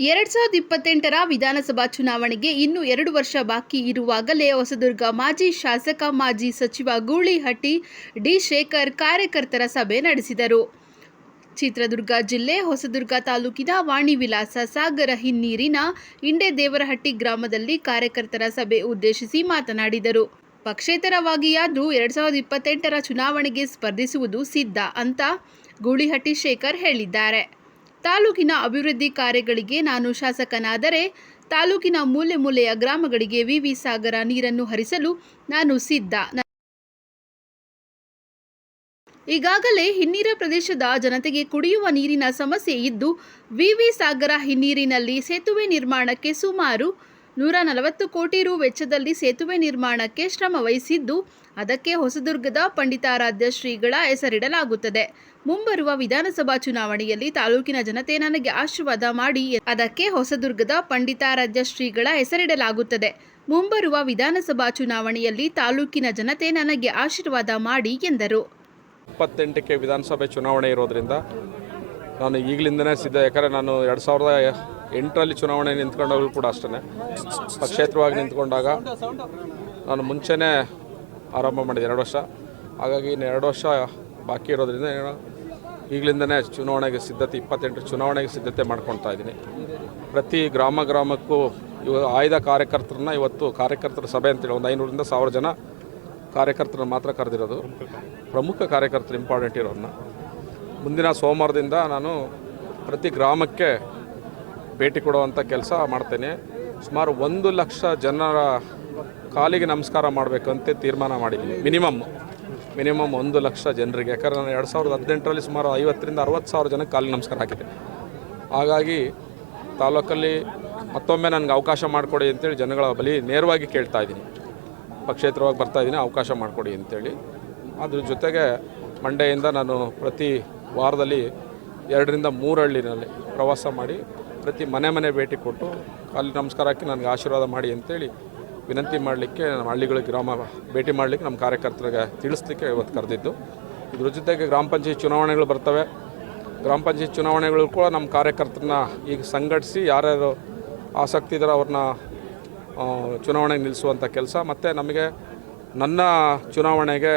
2028ರ ವಿಧಾನಸಭಾ ಚುನಾವಣೆಗೆ ಇನ್ನು 2 ವರ್ಷ ಬಾಕಿ ಇರುವಾಗಲೇ ಹೊಸದುರ್ಗ ಮಾಜಿ ಶಾಸಕ, ಮಾಜಿ ಸಚಿವ ಗೂಳಿಹಟ್ಟಿ ಡಿ. ಶೇಖರ್ ಕಾರ್ಯಕರ್ತರ ಸಭೆ ನಡೆಸಿದರು. ಚಿತ್ರದುರ್ಗ ಜಿಲ್ಲೆ ಹೊಸದುರ್ಗ ತಾಲೂಕಿನ ವಾಣಿವಿಲಾಸ ಸಾಗರ ಹಿನ್ನೀರಿನ ಇಂಡೆದೇವರಹಟ್ಟಿ ಗ್ರಾಮದಲ್ಲಿ ಕಾರ್ಯಕರ್ತರ ಸಭೆ ಉದ್ದೇಶಿಸಿ ಮಾತನಾಡಿದರು. ಪಕ್ಷೇತರವಾಗಿಯಾದರೂ 2028ರ ಚುನಾವಣೆಗೆ ಸ್ಪರ್ಧಿಸುವುದು ಸಿದ್ಧ ಅಂತ ಗೂಳಿಹಟ್ಟಿ ಶೇಖರ್ ಹೇಳಿದ್ದಾರೆ. ತಾಲೂಕಿನ ಅಭಿವೃದ್ಧಿ ಕಾರ್ಯಗಳಿಗೆ ನಾನು ಶಾಸಕನಾದರೆ ತಾಲೂಕಿನ ಮೂಲೆ ಮೂಲೆಯ ಗ್ರಾಮಗಳಿಗೆ ವಿವಿ ಸಾಗರ ನೀರನ್ನು ಹರಿಸಲು ನಾನು ಸಿದ್ಧ. ಈಗಾಗಲೇ ಹಿನ್ನೀರ ಪ್ರದೇಶದ ಜನತೆಗೆ ಕುಡಿಯುವ ನೀರಿನ ಸಮಸ್ಯೆ ಇದ್ದು, ವಿವಿ ಸಾಗರ ಹಿನ್ನೀರಿನಲ್ಲಿ ಸೇತುವೆ ನಿರ್ಮಾಣಕ್ಕೆ ಸುಮಾರು 140 ಕೋಟಿ ರು ವೆಚ್ಚದಲ್ಲಿ ಸೇತುವೆ ನಿರ್ಮಾಣಕ್ಕೆ ಶ್ರಮ ವಹಿಸಿದ್ದು, ಅದಕ್ಕೆ ಹೊಸದುರ್ಗದ ಪಂಡಿತಾರಾಧ್ಯ ಶ್ರೀಗಳ ಹೆಸರಿಡಲಾಗುತ್ತದೆ. ಮುಂಬರುವ ವಿಧಾನಸಭಾ ಚುನಾವಣೆಯಲ್ಲಿ ತಾಲೂಕಿನ ಜನತೆ ನನಗೆ ಆಶೀರ್ವಾದ ಮಾಡಿ. ಅದಕ್ಕೆ ಹೊಸದುರ್ಗದ ಪಂಡಿತಾರಾಧ್ಯ ಶ್ರೀಗಳ ಹೆಸರಿಡಲಾಗುತ್ತದೆ. ಮುಂಬರುವ ವಿಧಾನಸಭಾ ಚುನಾವಣೆಯಲ್ಲಿ ತಾಲೂಕಿನ ಜನತೆ ನನಗೆ ಆಶೀರ್ವಾದ ಮಾಡಿ ಎಂದರು. 28ಕ್ಕೆ ವಿಧಾನಸಭೆ ಚುನಾವಣೆ ಇರೋದ್ರಿಂದ ನಾನು ಈಗಲಿಂದನೇ ಸಿದ್ಧ. ಯಾಕಂದರೆ ನಾನು 2008ರಲ್ಲಿ ಚುನಾವಣೆ ನಿಂತ್ಕೊಂಡಾಗಲೂ ಕೂಡ ಅಷ್ಟೇ ಪಕ್ಷೇತರವಾಗಿ ನಿಂತ್ಕೊಂಡಾಗ ನಾನು ಮುಂಚೆನೇ ಆರಂಭ ಮಾಡಿದೆ 2 ವರ್ಷ. ಹಾಗಾಗಿ ಇನ್ನು 2 ವರ್ಷ ಬಾಕಿ ಇರೋದ್ರಿಂದ ಈಗಲಿಂದನೇ ಚುನಾವಣೆಗೆ ಸಿದ್ಧತೆ 28 ಚುನಾವಣೆಗೆ ಸಿದ್ಧತೆ ಮಾಡ್ಕೊಳ್ತಾ ಇದ್ದೀನಿ. ಪ್ರತಿ ಗ್ರಾಮಕ್ಕೂ ಆಯ್ದ ಕಾರ್ಯಕರ್ತರನ್ನ ಇವತ್ತು ಕಾರ್ಯಕರ್ತರ ಸಭೆ ಅಂತೇಳಿ ಒಂದು 500ರಿಂದ 1000 ಜನ ಕಾರ್ಯಕರ್ತರನ್ನ ಮಾತ್ರ ಕರೆದಿರೋದು. ಪ್ರಮುಖ ಕಾರ್ಯಕರ್ತರು ಇಂಪಾರ್ಟೆಂಟ್ ಇರೋರನ್ನ ಮುಂದಿನ ಸೋಮವಾರದಿಂದ ನಾನು ಪ್ರತಿ ಗ್ರಾಮಕ್ಕೆ ಭೇಟಿ ಕೊಡುವಂಥ ಕೆಲಸ ಮಾಡ್ತೇನೆ. ಸುಮಾರು 1 ಲಕ್ಷ ಜನರ ಕಾಲಿಗೆ ನಮಸ್ಕಾರ ಮಾಡಬೇಕಂತ ತೀರ್ಮಾನ ಮಾಡಿದ್ದೀನಿ. ಮಿನಿಮಮ್ 1 ಲಕ್ಷ ಜನರಿಗೆ. ಯಾಕಂದರೆ ನಾನು 2018ರಲ್ಲಿ ಸುಮಾರು 50ರಿಂದ 60 ಸಾವಿರ ಜನಕ್ಕೆ ಕಾಲಿಗೆ ನಮಸ್ಕಾರ ಹಾಕಿದ್ದೆ. ಹಾಗಾಗಿ ತಾಲೂಕಲ್ಲಿ ಮತ್ತೊಮ್ಮೆ ನನಗೆ ಅವಕಾಶ ಮಾಡಿಕೊಡಿ ಅಂತೇಳಿ ಜನಗಳ ಬಳಿ ನೇರವಾಗಿ ಕೇಳ್ತಾ ಇದ್ದೀನಿ. ಪಕ್ಷೇತರವಾಗಿ ಬರ್ತಾಯಿದ್ದೀನಿ, ಅವಕಾಶ ಮಾಡಿಕೊಡಿ ಅಂತೇಳಿ. ಅದ್ರ ಜೊತೆಗೆ ಮಂಡ್ಯದಿಂದ ನಾನು ಪ್ರತಿ ವಾರದಲ್ಲಿ 2ರಿಂದ 3 ಹಳ್ಳಿನಲ್ಲಿ ಪ್ರವಾಸ ಮಾಡಿ ಪ್ರತಿ ಮನೆ ಭೇಟಿ ಕೊಟ್ಟು ಕಾಲಿಗೆ ನಮಸ್ಕಾರ ಹಾಕಿ ನನಗೆ ಆಶೀರ್ವಾದ ಮಾಡಿ ಅಂತೇಳಿ ವಿನಂತಿ ಮಾಡಲಿಕ್ಕೆ, ನಮ್ಮ ಹಳ್ಳಿಗಳಿಗೆ ಗ್ರಾಮ ಭೇಟಿ ಮಾಡಲಿಕ್ಕೆ ನಮ್ಮ ಕಾರ್ಯಕರ್ತರಿಗೆ ತಿಳಿಸ್ಲಿಕ್ಕೆ ಇವತ್ತು ಕರೆದಿದ್ದು. ಇದ್ರ ಜೊತೆಗೆ ಗ್ರಾಮ ಪಂಚಾಯತ್ ಚುನಾವಣೆಗಳು ಬರ್ತವೆ. ಗ್ರಾಮ ಪಂಚಾಯತ್ ಚುನಾವಣೆಗಳು ಕೂಡ ನಮ್ಮ ಕಾರ್ಯಕರ್ತರನ್ನ ಈಗ ಸಂಘಟಿಸಿ ಯಾರ್ಯಾರು ಆಸಕ್ತಿ ಇದ್ದಾರೆ ಅವ್ರನ್ನ ಚುನಾವಣೆಗೆ ನಿಲ್ಲಿಸುವಂಥ ಕೆಲಸ. ಮತ್ತು ನಮಗೆ ನನ್ನ ಚುನಾವಣೆಗೆ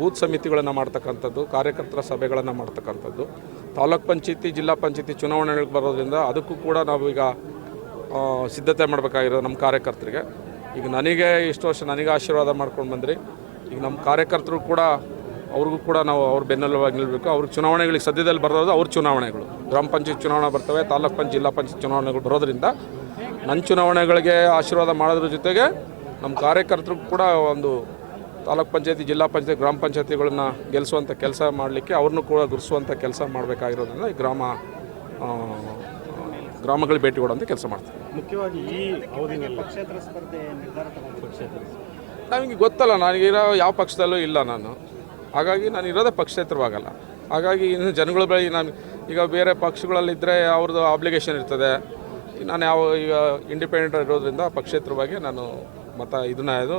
ಬೂತ್ ಸಮಿತಿಗಳನ್ನು ಮಾಡ್ತಕ್ಕಂಥದ್ದು, ಕಾರ್ಯಕರ್ತರ ಸಭೆಗಳನ್ನು ಮಾಡ್ತಕ್ಕಂಥದ್ದು, ತಾಲೂಕ್ ಪಂಚಾಯತಿ ಜಿಲ್ಲಾ ಪಂಚಾಯತಿ ಚುನಾವಣೆಗಳಿಗೆ ಬರೋದ್ರಿಂದ ಅದಕ್ಕೂ ಕೂಡ ನಾವು ಈಗ ಸಿದ್ಧತೆ ಮಾಡಬೇಕಾಗಿರೋದು ನಮ್ಮ ಕಾರ್ಯಕರ್ತರಿಗೆ. ಈಗ ನನಗೆ ಇಷ್ಟು ವರ್ಷ ನನಗೆ ಆಶೀರ್ವಾದ ಮಾಡ್ಕೊಂಡು ಬಂದ್ರಿ. ಈಗ ನಮ್ಮ ಕಾರ್ಯಕರ್ತರು ಕೂಡ ಅವ್ರಿಗೂ ಕೂಡ ನಾವು ಅವ್ರ ಬೆನ್ನೆಲುಬಾಗಿ ನಿಲ್ಲಬೇಕು. ಅವ್ರಿಗೆ ಚುನಾವಣೆಗಳಿಗೆ ಸದ್ಯದಲ್ಲಿ ಬರೋದು ಅವ್ರ ಚುನಾವಣೆಗಳು, ಗ್ರಾಮ ಪಂಚಾಯತ್ ಚುನಾವಣೆ ಬರ್ತವೆ, ತಾಲೂಕ್ ಪಂಚಾಯತ್ ಜಿಲ್ಲಾ ಪಂಚಾಯತ್ ಚುನಾವಣೆಗಳು ಬರೋದ್ರಿಂದ ನನ್ನ ಚುನಾವಣೆಗಳಿಗೆ ಆಶೀರ್ವಾದ ಮಾಡೋದ್ರ ಜೊತೆಗೆ ನಮ್ಮ ಕಾರ್ಯಕರ್ತರಿಗೂ ಕೂಡ ಒಂದು ತಾಲೂಕ್ ಪಂಚಾಯತಿ ಜಿಲ್ಲಾ ಪಂಚಾಯತ್ ಗ್ರಾಮ ಪಂಚಾಯತಿಗಳನ್ನ ಗೆಲ್ಲಿಸುವಂಥ ಕೆಲಸ ಮಾಡಲಿಕ್ಕೆ ಅವ್ರನ್ನೂ ಕೂಡ ಗುರುಸುವಂಥ ಕೆಲಸ ಮಾಡಬೇಕಾಗಿರೋದ್ರಿಂದ ಈ ಗ್ರಾಮಗಳಿಗೆ ಭೇಟಿ ಕೊಡುವಂಥ ಕೆಲಸ ಮಾಡ್ತೀವಿ. ಮುಖ್ಯವಾಗಿ ಈ ಅವಧಿನಲ್ಲಿ ಪಕ್ಷೇತರ ಸ್ಪರ್ಧೆ ನಿರ್ಧಾರ ನನಗೆ ಗೊತ್ತಲ್ಲ, ನನಗಿರೋ ಯಾವ ಪಕ್ಷದಲ್ಲೂ ಇಲ್ಲ ನಾನು. ಹಾಗಾಗಿ ನಾನು ಇರೋದೇ ಪಕ್ಷೇತರವಾಗಲ್ಲ. ಹಾಗಾಗಿ ಇನ್ನು ಜನಗಳ ಬಳಿ ನಾನು ಈಗ ಬೇರೆ ಪಕ್ಷಗಳಲ್ಲಿದ್ದರೆ ಅವ್ರದ್ದು ಆಬ್ಲಿಗೇಷನ್ ಇರ್ತದೆ. ನಾನು ಈಗ ಇಂಡಿಪೆಂಡೆಂಟ್ ಇರೋದ್ರಿಂದ ಪಕ್ಷೇತರವಾಗಿ ನಾನು ಇದು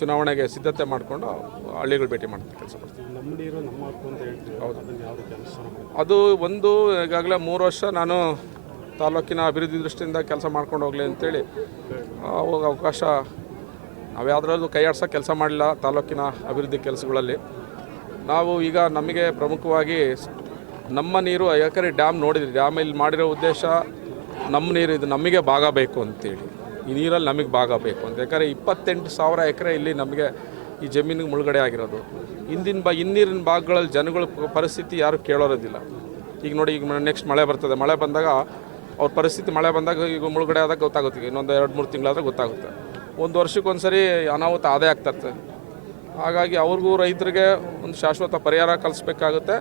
ಚುನಾವಣೆಗೆ ಸಿದ್ಧತೆ ಮಾಡಿಕೊಂಡು ಹಳ್ಳಿಗಳು ಭೇಟಿ ಮಾಡ್ತೀನಿ, ಕೆಲಸ ಮಾಡ್ತೀನಿ. ಹೌದು, ಅದು ಒಂದು ಈಗಾಗಲೇ 3 ವರ್ಷ ನಾನು ತಾಲೂಕಿನ ಅಭಿವೃದ್ಧಿ ದೃಷ್ಟಿಯಿಂದ ಕೆಲಸ ಮಾಡ್ಕೊಂಡು ಹೋಗಲಿ ಅಂತೇಳಿ ಅವಾಗ ಅವಕಾಶ ನಾವು ಯಾವುದ್ರಲ್ಲೂ ಕೈ ಆಡ್ಸೋಕೆ ಕೆಲಸ ಮಾಡಿಲ್ಲ. ತಾಲೂಕಿನ ಅಭಿವೃದ್ಧಿ ಕೆಲಸಗಳಲ್ಲಿ ನಾವು ಈಗ ನಮಗೆ ಪ್ರಮುಖವಾಗಿ ನಮ್ಮ ನೀರು, ಯಾಕಂದರೆ ಡ್ಯಾಮ್ ನೋಡಿದ್ರಿ, ಡ್ಯಾಮ್ ಇಲ್ಲಿ ಮಾಡಿರೋ ಉದ್ದೇಶ ನಮ್ಮ ನೀರು ಇದು ನಮಗೆ ಭಾಗ ಬೇಕು ಅಂತೇಳಿ, ಈ ನೀರಲ್ಲಿ ನಮಗೆ ಭಾಗ ಬೇಕು ಅಂತ. ಯಾಕಂದರೆ 28,000 ಎಕರೆ ಇಲ್ಲಿ ನಮಗೆ ಈ ಜಮೀನಿಗೆ ಮುಳುಗಡೆ ಆಗಿರೋದು. ಇನ್ನೀರಿನ ಭಾಗಗಳಲ್ಲಿ ಜನಗಳ ಪರಿಸ್ಥಿತಿ ಯಾರು ಕೇಳೋರೋದಿಲ್ಲ. ಈಗ ನೋಡಿ, ಈಗ ನೆಕ್ಸ್ಟ್ ಮಳೆ ಬರ್ತದೆ, ಮಳೆ ಬಂದಾಗ ಅವ್ರ ಪರಿಸ್ಥಿತಿ, ಮಳೆ ಬಂದಾಗ ಈಗ ಮುಳುಗಡೆ ಆದಾಗ ಗೊತ್ತಾಗುತ್ತೆ. ಇನ್ನೊಂದು 2-3 ತಿಂಗಳಾದರೆ ಗೊತ್ತಾಗುತ್ತೆ. 1 ವರ್ಷಕ್ಕೊಂದು ಸರಿ ಅನಾಹುತ ಆದೇ ಆಗ್ತಾಯಿರ್ತದೆ. ಹಾಗಾಗಿ ಅವ್ರಿಗೂ ರೈತರಿಗೆ ಒಂದು ಶಾಶ್ವತ ಪರಿಹಾರ ಕಲಿಸ್ಬೇಕಾಗುತ್ತೆ.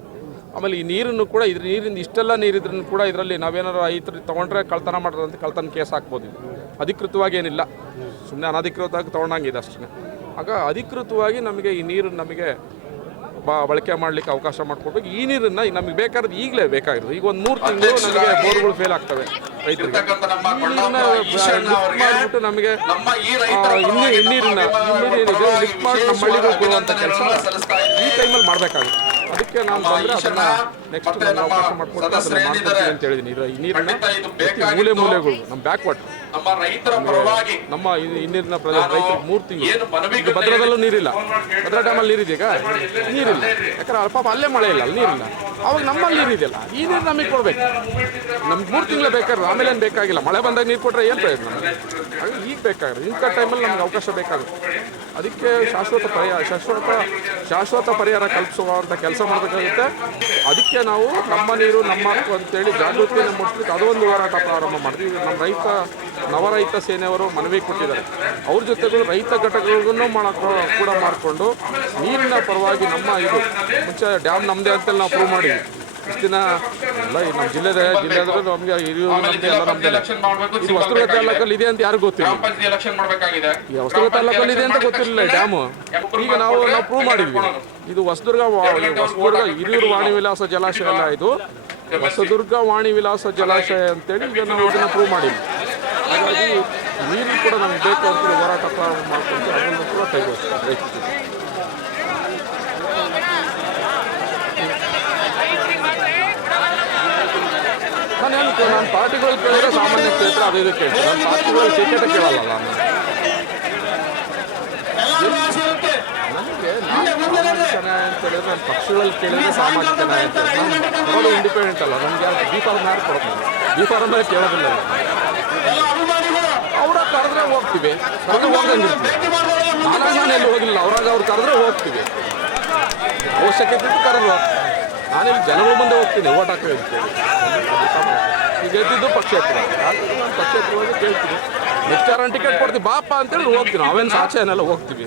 ಆಮೇಲೆ ಈ ನೀರನ್ನು ಕೂಡ ನೀರಿಂದ ಇಷ್ಟೆಲ್ಲ ನೀರಿದ್ರೂ ಕೂಡ ಇದರಲ್ಲಿ ನಾವೇನಾದ್ರು ರೈತರು ತೊಗೊಂಡ್ರೆ ಕಳ್ತನ ಮಾಡೋದಂತ ಕಳ್ತನ ಕೇಸ್ ಹಾಕ್ಬೋದು. ಅಧಿಕೃತವಾಗಿ ಏನಿಲ್ಲ, ಸುಮ್ಮನೆ ಅನಧಿಕೃತವಾಗಿ ತೊಗೊಂಡಂಗಿದೆ ಅಷ್ಟೇ. ಆಗ ಅಧಿಕೃತವಾಗಿ ನಮಗೆ ಈ ನೀರು ನಮಗೆ ಬಳಕೆ ಮಾಡಲಿಕ್ಕೆ ಅವಕಾಶ ಮಾಡಿಕೊಡ್ಬೇಕು. ಈ ನೀರನ್ನು ನಮಗೆ ಬೇಕಾದ್ರೆ ಈಗಲೇ ಬೇಕಾಗಿರೋದು. ಈಗ ಒಂದು 3 ತಿಂಗಳು ನಮಗೆ ಬೋರ್ಗಳು ಫೇಲ್ ಆಗ್ತವೆ ರೈತರಿಗೆ. ಮಾಡಿಬಿಟ್ಟು ನಮಗೆ ನೀರನ್ನ ಲಿಫ್ಟ್ ಮಾಡಿ ನಮ್ಮ ಹಳ್ಳಿಗಳು ಕೊಡುವಂಥ ಕೆಲಸ ಈ ಟೈಮಲ್ಲಿ ಮಾಡಬೇಕಾಗುತ್ತೆ. ಅದಕ್ಕೆ ಅದಕ್ಕೆ ನಾನು ಬಂದರೆ ಅದನ್ನು ನೆಕ್ಸ್ಟ್ ನಾನು ಅವಕಾಶ ಮಾಡಿಕೊಟ್ಟು ಅದನ್ನು ಮಾಡ್ಕೊಡ್ತೀನಿ ಅಂತ ಹೇಳಿದ್ದೀನಿ. ಈ ನೀರನ್ನು ಪ್ರತಿ ಮೂಲೆಗಳು ನಮ್ಮ ಬ್ಯಾಕ್ವರ್ಡ್ ನಮ್ಮ ಈ ನೀರಿನ ಪ್ರದೇಶ ರೈತರಿಗೆ 3 ತಿಂಗಳು ಈಗ ಭದ್ರದಲ್ಲೂ ನೀರಿಲ್ಲ. ಭದ್ರಾ ಡ್ಯಾಮಲ್ಲಿ ನೀರಿದೆ, ಈಗ ನೀರಿಲ್ಲ. ಯಾಕಂದ್ರೆ ಪಾಪ ಅಲ್ಲೇ ಮಳೆ ಇಲ್ಲ, ಅಲ್ಲಿ ನೀರಿಲ್ಲ. ಅವಾಗ ನಮ್ಮಲ್ಲಿ ನೀರಿದೆಯಲ್ಲ, ಈ ನೀರು ನಮಗೆ ಕೊಡಬೇಕು. ನಮ್ಗೆ 3 ತಿಂಗಳು ಬೇಕಾದ್ರೆ ಆಮೇಲೆ ಏನು ಬೇಕಾಗಿಲ್ಲ. ಮಳೆ ಬಂದಾಗ ನೀರು ಕೊಟ್ಟರೆ ಏನು ಪ್ರಯೋಜನ ನಮಗೆ? ಹಾಗಾಗಿ ಈಗ ಬೇಕಾಗುತ್ತೆ, ಇಂಥ ಟೈಮಲ್ಲಿ ನಮ್ಗೆ ಅವಕಾಶ ಬೇಕಾಗುತ್ತೆ. ಅದಕ್ಕೆ ಶಾಶ್ವತ ಪರಿಹಾರ ಕಲ್ಪಿಸುವಂಥ ಕೆಲಸ ಮಾಡಬೇಕಾಗುತ್ತೆ. ಅದಕ್ಕೆ ನಾವು ನಮ್ಮ ನೀರು ನಮ್ಮ ಹಕ್ಕು ಅಂತೇಳಿ ಜಾಗೃತಿಯನ್ನು ಮೂಡಿಸ್ಲಿಕ್ಕೆ ಅದೊಂದು ಹೋರಾಟ ಪ್ರಾರಂಭ ಮಾಡಿದ್ವಿ. ನಮ್ಮ ನವರೈತ ಸೇನೆಯವರು ಮನವಿ ಕೊಟ್ಟಿದ್ದಾರೆ. ಅವ್ರ ಜೊತೆಗಳು ರೈತ ಘಟಕಗಳಿಗೂ ಕೂಡ ಮಾಡಿಕೊಂಡು ನೀರಿನ ಪರವಾಗಿ ನಮ್ಮ ಇದು ಮುಂಚೆ ಡ್ಯಾಮ್ ನಮ್ಮದೇ ಅಂತೇಳಿ ನಾವು ಪ್ರೂವ್ ಮಾಡಿದ್ವಿ. ಇಷ್ಟು ದಿನ ಎಲ್ಲ ನಮ್ಮ ಜಿಲ್ಲೆದ್ರೆ ನಮಗೆ ಹಿರಿಯೂರು ನಮ್ಮದೇ ಎಲ್ಲ ನಮ್ಮದೇ. ಇದು ಹೊಸದುರ್ಗ ತಾಲೂಕಲ್ಲಿ ಇದೆ ಅಂತ ಯಾರಿಗೂ ಗೊತ್ತಿಲ್ಲ. ಈ ಹೊಸದುರ್ಗ ತಾಲೂಕಲ್ಲಿ ಇದೆ ಅಂತ ಗೊತ್ತಿರಲಿಲ್ಲ ಡ್ಯಾಮು. ಈಗ ನಾವು ಪ್ರೂವ್ ಮಾಡಿದ್ವಿ. ಇದು ಹೊಸದುರ್ಗ ಹಿರಿಯೂರು ವಾಣಿ ವಿಲಾಸ ಜಲಾಶಯ ಅಲ್ಲ, ಇದು ಹೊಸದುರ್ಗ ವಾಣಿ ವಿಲಾಸ ಜಲಾಶಯ ಅಂತೇಳಿ ಈಗ ನಾವು ಅದನ್ನು ಪ್ರೂವ್ ಮಾಡಿದ್ವಿ. ಹಾಗಾಗಿ ನೀರು ಕೂಡ ನಮ್ಗೆ ಬೇಕು ಅಂತ ಹೋರಾಟ ಪ್ರಾರಂಭ ಮಾಡ್ಕೊಂಡು ಅದನ್ನು ಕೂಡ ಕೈಗೊಳ್ತಾರೆ ರೈತರು. ನಾನು ಪಾರ್ಟಿಗಳು ಕೇಳಿದ್ರೆ ಸಾಮಾನ್ಯ ಕ್ಷೇತ್ರ ಅದು ಇದು ಕೇಳ್ತೀನಿ. ನಾನು ಪಾರ್ಟಿಗಳಲ್ಲಿ ಟಿಕೆಟ್ ಕೇಳಲ್ಲ. ನನಗೆ ಸಾಮಾಜಿಕ ನ್ಯಾಯ ಅಂತ ಹೇಳಿದ್ರೆ ನಾನು ಪಕ್ಷಗಳಲ್ಲಿ ಕೇಳಿದ್ರೆ ಸಾಮಾಜಿಕ ನ್ಯಾಯ ಅಂತ ನಾನು ಬರೋದು ಇಂಡಿಪೆಂಡೆಂಟ್ ಅಲ್ಲ. ನನಗೆ ಯಾರು ಬಿ ಫಾರ್ಮ್ ಯಾರು ಕೊಡೋದು, ಬಿ ಫಾರ್ಮ್ ಮೇಲೆ ಕೇಳೋದಿಲ್ಲ. ಅವ್ರಾಗ ಕರೆದ್ರೆ ಹೋಗ್ತೀವಿ, ಕರೆದು ಹೋಗಂಗಿರ್ತೀವಿ. ನಾನು ಎಲ್ಲಿ ಹೋಗಿಲ್ಲ, ಅವ್ರಾಗ ಅವ್ರು ಕರೆದ್ರೆ ಹೋಗ್ತೀವಿ. ಅವಶ್ಯಕತೆ ಇದ್ದು ಕರೆದು ನಾನಿಲ್ಲಿ ಜನಗಳ ಮುಂದೆ ಹೋಗ್ತೀನಿ ಓಟ್ ಹಾಕಿ ಹೇಳ್ತೀನಿ. ಈಗ ಗೆದ್ದಿದ್ದು ಪಕ್ಷೇತರ, ನಾನು ಪಕ್ಷೇತರವಾಗಿ ಕೇಳ್ತೀನಿ. ನೆಕ್ಸ್ಟ್ ಯಾರು ಟಿಕೆಟ್ ಕೊಡ್ತೀವಿ ಬಾಪ ಅಂತೇಳಿ ಹೋಗ್ತೀವಿ. ನಾವೇನು ಸಾಕ್ಷಿಯನ್ನೆಲ್ಲ ಹೋಗ್ತೀವಿ.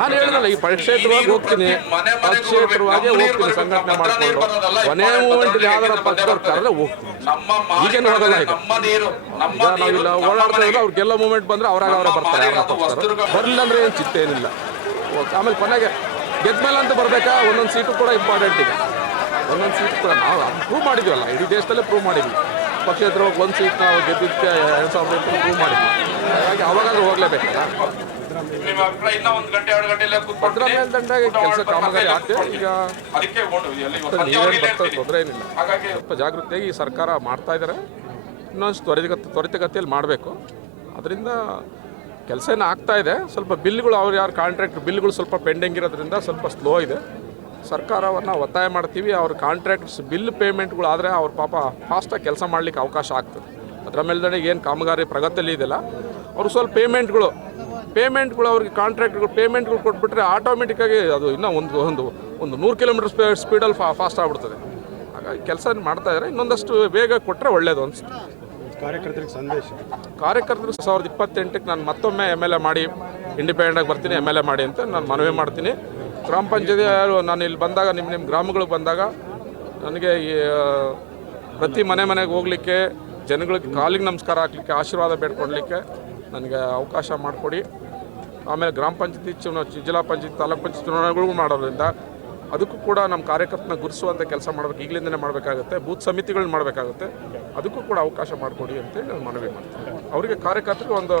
ನಾನು ಹೇಳಿದ್ನಲ್ಲ, ಈ ಪಕ್ಷೇತರವಾಗಿ ಹೋಗ್ತೀನಿ, ಪಕ್ಷೇತರವಾಗಿ ಹೋಗ್ತೀನಿ ಸಂಘಟನೆ ಮಾಡಿಕೊಂಡು. ಕೊನೆ ಮೂಮೆಂಟ್ ಯಾವ್ದಾರ ಪಕ್ಷದವ್ರು ಕರೆದ್ರೆ ಹೋಗ್ತೀನಿ. ಈಗೇನು ಹೋಗಲ್ಲ. ಈಗ ನಾವಿಲ್ಲ ಓಡಾಡ್ತಾ ಇಲ್ಲ. ಅವ್ರಿಗೆಲ್ಲ ಮೂಮೆಂಟ್ ಬಂದರೆ ಅವರಾಗ ಅವರೇ ಬರ್ತಾರೆ. ಯಾರ ಪಕ್ಷದವ್ರು ಬರಲಿಲ್ಲ ಅಂದರೆ ಏನು ಚಿಂತೆ ಏನಿಲ್ಲ. ಆಮೇಲೆ ಕೊನೆಗೆ ಗೆದ್ಮೇಲೆ ಅಂತ ಬರಬೇಕಾ, ಒಂದೊಂದು ಸೀಟು ಕೂಡ ಇಂಪಾರ್ಟೆಂಟ್. ಈಗ ಒಂದೊಂದು ಸೀಟ್ ಕೂಡ ನಾವು ಅದು ಪ್ರೂವ್ ಮಾಡಿದ್ವಲ್ಲ, ಇಡೀ ದೇಶದಲ್ಲೇ ಪ್ರೂವ್ ಮಾಡಿದ್ವಿ. ಪಕ್ಷೇತರವಾಗಿ ಒಂದು ಸೀಟ್ ನಾವು ಗೆದ್ದಿದ್ದಕ್ಕೆ 2008 ಪ್ರೂವ್ ಮಾಡಿದ್ವಿ. ಹಾಗಾಗಿ ಅವಾಗಾದ್ರೂ ಹೋಗಲೇಬೇಕಲ್ಲ. ಭದ್ರಾ ಮೇಲ್ದಂಡೆ ಕೆಲಸ ಕಾಮಗಾರಿ ಆಗ್ತದೆ. ಈಗ ನೀವೇನು ಬರ್ತದೆ, ತೊಂದರೆ ಏನಿಲ್ಲ. ಸ್ವಲ್ಪ ಜಾಗೃತಿಯಾಗಿ ಈ ಸರ್ಕಾರ ಮಾಡ್ತಾ ಇದ್ದಾರೆ. ಇನ್ನೊಂದು ತ್ವರಿತಗತಿಯಲ್ಲಿ ಮಾಡಬೇಕು. ಅದರಿಂದ ಕೆಲಸ ಏನು ಆಗ್ತಾ ಇದೆ. ಸ್ವಲ್ಪ ಬಿಲ್ಗಳು ಅವ್ರು ಯಾರು ಕಾಂಟ್ರಾಕ್ಟ್ ಬಿಲ್ಗಳು ಸ್ವಲ್ಪ ಪೆಂಡಿಂಗ್ ಇರೋದ್ರಿಂದ ಸ್ವಲ್ಪ ಸ್ಲೋ ಇದೆ. ಸರ್ಕಾರವನ್ನು ಒತ್ತಾಯ ಮಾಡ್ತೀವಿ, ಅವ್ರ ಕಾಂಟ್ರಾಕ್ಟ್ಸ್ ಬಿಲ್ ಪೇಮೆಂಟ್ಗಳು ಆದರೆ ಅವ್ರ ಪಾಪ ಫಾಸ್ಟಾಗಿ ಕೆಲಸ ಮಾಡಲಿಕ್ಕೆ ಅವಕಾಶ ಆಗ್ತದೆ. ಅದರ ಮೇಲ್ದಂಡೆಗೆ ಏನು ಕಾಮಗಾರಿ ಪ್ರಗತಿಯಲ್ಲಿ ಇದೆಯಲ್ಲ, ಅವರು ಸ್ವಲ್ಪ ಪೇಮೆಂಟ್ಗಳು ಅವ್ರಿಗೆ ಕಾಂಟ್ರಾಕ್ಟ್ಗಳು ಪೇಮೆಂಟ್ಗಳು ಕೊಟ್ಬಿಟ್ರೆ ಆಟೋಮೆಟಿಕ್ಕಾಗಿ ಅದು ಇನ್ನೂ ಒಂದು 100 ಕಿಲೋಮೀಟರ್ ಸ್ಪೀಡಲ್ಲಿ ಫಾಸ್ಟ್ ಆಗ್ಬಿಡ್ತದೆ. ಹಾಗಾಗಿ ಕೆಲಸ ಮಾಡ್ತಾ ಇದ್ದಾರೆ. ಇನ್ನೊಂದಷ್ಟು ಬೇಗ ಕೊಟ್ಟರೆ ಒಳ್ಳೆಯದು ಅನಿಸುತ್ತೆ. ಕಾರ್ಯಕರ್ತರಿಗೆ ಸಂದೇಶ. ಕಾರ್ಯಕರ್ತರು 2028ಕ್ಕೆ ನಾನು ಮತ್ತೊಮ್ಮೆ MLA ಮಾಡಿ ಇಂಡಿಪೆಂಡೆಂಟಾಗಿ ಬರ್ತೀನಿ, MLA ಮಾಡಿ ಅಂತ ನಾನು ಮನವಿ ಮಾಡ್ತೀನಿ. ಗ್ರಾಮ ಪಂಚಾಯತಿ ನಾನು ಇಲ್ಲಿ ಬಂದಾಗ ನಿಮ್ಮ ಗ್ರಾಮಗಳಿಗೆ ಬಂದಾಗ ನನಗೆ ಪ್ರತಿ ಮನೆಗೆ ಹೋಗಲಿಕ್ಕೆ, ಜನಗಳಿಗೆ ಕಾಲಿಗೆ ನಮಸ್ಕಾರ ಹಾಕಲಿಕ್ಕೆ, ಆಶೀರ್ವಾದ ಬೇಡ್ಕೊಡ್ಲಿಕ್ಕೆ ನನಗೆ ಅವಕಾಶ ಮಾಡಿಕೊಡಿ. ಆಮೇಲೆ ಗ್ರಾಮ ಪಂಚಾಯತಿ ಜಿಲ್ಲಾ ಪಂಚಾಯತಿ ತಾಲೂಕು ಪಂಚಾಯತಿ ಚುನಾವಣೆಗಳು ಮಾಡೋದ್ರಿಂದ ಅದಕ್ಕೂ ಕೂಡ ನಮ್ಮ ಕಾರ್ಯಕರ್ತನ ಗುರುಸುವಂಥ ಕೆಲಸ ಮಾಡಬೇಕು. ಈಗಲಿಂದನೇ ಮಾಡಬೇಕಾಗುತ್ತೆ. ಬೂತ್ ಸಮಿತಿಗಳನ್ನ ಮಾಡಬೇಕಾಗುತ್ತೆ. ಅದಕ್ಕೂ ಕೂಡ ಅವಕಾಶ ಮಾಡಿಕೊಡಿ ಅಂತೇಳಿ ನಾನು ಮನವಿ ಮಾಡ್ತೀನಿ. ಅವರಿಗೆ ಕಾರ್ಯಕರ್ತರಿಗೆ ಒಂದು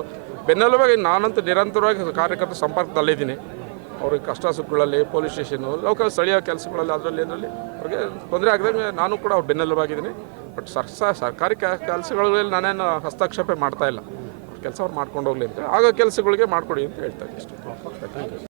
ಬೆನ್ನೆಲುಬಾಗಿ ನಾನಂತೂ ನಿರಂತರವಾಗಿ ಕಾರ್ಯಕರ್ತರ ಸಂಪರ್ಕದಲ್ಲಿದ್ದೀನಿ. ಅವ್ರಿಗೆ ಕಷ್ಟ ಸುಖಗಳಲ್ಲಿ, ಪೊಲೀಸ್ ಸ್ಟೇಷನ್ನು, ಲೋಕಲ್ ಸ್ಥಳೀಯ ಕೆಲಸಗಳಲ್ಲಿ ಅದರಲ್ಲಿ ಅವ್ರಿಗೆ ತೊಂದರೆ ಆಗದಂಗೆ ನಾನು ಕೂಡ ಅವ್ರು ಬೆನ್ನೆಲುಬಾಗಿದ್ದೀನಿ. ಬಟ್ ಸರ್ಕಾರಿ ಕೆಲಸಗಳಲ್ಲಿ ನಾನೇನು ಹಸ್ತಕ್ಷೇಪ ಮಾಡ್ತಾಯಿಲ್ಲ. ಕೆಲಸ ಅವ್ರು ಮಾಡ್ಕೊಂಡು ಹೋಗಲಿ ಅಂತ, ಆಗ ಕೆಲಸಗಳಿಗೆ ಮಾಡಿಕೊಡಿ ಅಂತ ಹೇಳ್ತಾ ಇದ್ದೀನಿ.